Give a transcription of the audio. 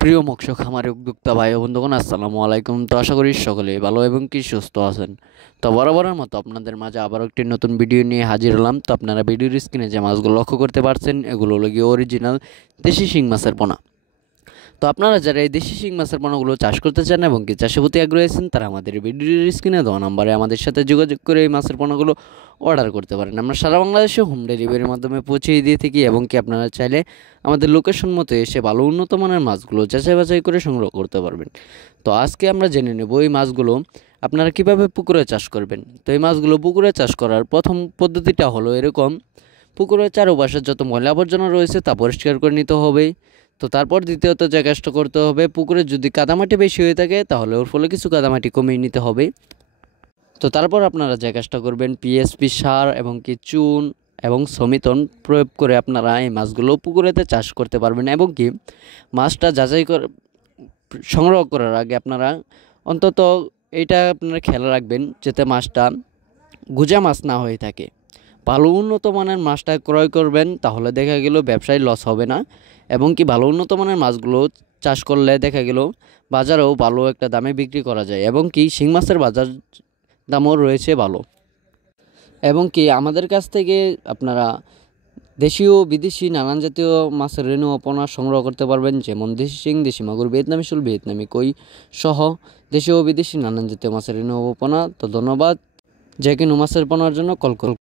প্রিয় মৎস্য খামারে উদ্যোক্তা ভাই ও বন্ধুগণ, আসসালামু আলাইকুম। তো আশা করি সকলে ভালো এবং কি সুস্থ আছেন। তো বরাবরের মতো আপনাদের মাঝে আবারও একটি নতুন ভিডিও নিয়ে হাজির হলাম। তো আপনারা ভিডিওর স্ক্রিনে যে মাছগুলো লক্ষ্য করতে পারছেন, এগুলো হলো গিয়ে অরিজিনাল দেশি শিং মাছের পোনা। তো আপনারা যারা এই দেশি শিং মাছের পোনাগুলো চাষ করতে চান এবং কি চাষের প্রতি আগ্রহী আছেন, তারা আমাদের ভিডিওর স্ক্রিনে দেওয়া নাম্বারে আমাদের সাথে যোগাযোগ করে এই মাছের পোনাগুলো অর্ডার করতে পারেন। আমরা সারা বাংলাদেশে হোম ডেলিভারির মাধ্যমে পৌঁছে দিয়ে থাকি এবং কি আপনারা চাইলে আমাদের লোকেশন মতো এসে ভালো উন্নত মানের মাছগুলো যাচাই বাছাই করে সংগ্রহ করতে পারবেন। তো আজকে আমরা জেনে নেব এই মাছগুলো আপনারা কিভাবে পুকুরে চাষ করবেন। তো এই মাছগুলো পুকুরে চাষ করার প্রথম পদ্ধতিটা হলো এরকম: পুকুরের চারপাশে যত ময়লা আবর্জনা রয়েছে তা পরিষ্কার করে নিতে হবে। তো তারপর দ্বিতীয়ত যে কাজটা করতে হবে, পুকুরে যদি কাদামাটি বেশি হয়ে থাকে তাহলে ওর ফলে কিছু কাদামাটি কমিয়ে নিতে হবে। তো তারপর আপনারা যে কাজটা করবেন, পিএসপি সার এবং কি চুন এবং সমিতন প্রয়োগ করে আপনারা এই মাছগুলো পুকুরেতে চাষ করতে পারবেন। এবং কি মাছটা যাচাই করে সংগ্রহ করার আগে আপনারা অন্তত এইটা আপনারা খেয়াল রাখবেন যাতে মাছটা গুজা মাছ না হয়ে থাকে। ভালো উন্নত মানের মাছটা ক্রয় করবেন, তাহলে দেখা গেল ব্যবসায় লস হবে না। এবং কি ভালো উন্নত মানের মাছগুলো চাষ করলে দেখা গেল বাজারেও ভালো একটা দামে বিক্রি করা যায় এবং কি শিং মাছের বাজার দামও রয়েছে ভালো। এবং কি আমাদের কাছ থেকে আপনারা দেশীয় বিদেশি নানান জাতীয় মাছের রেণু ও পোনা সংগ্রহ করতে পারবেন, যেমন দেশি শিং, দেশি মাগুর, ভিয়েতনামি শোল, ভিয়েতনামি কই সহ দেশীয় ও বিদেশি নানান জাতীয় মাছের রেণু ও পোনা। তো ধন্যবাদ। যে কোনো মাছের পোনার জন্য কল করুন।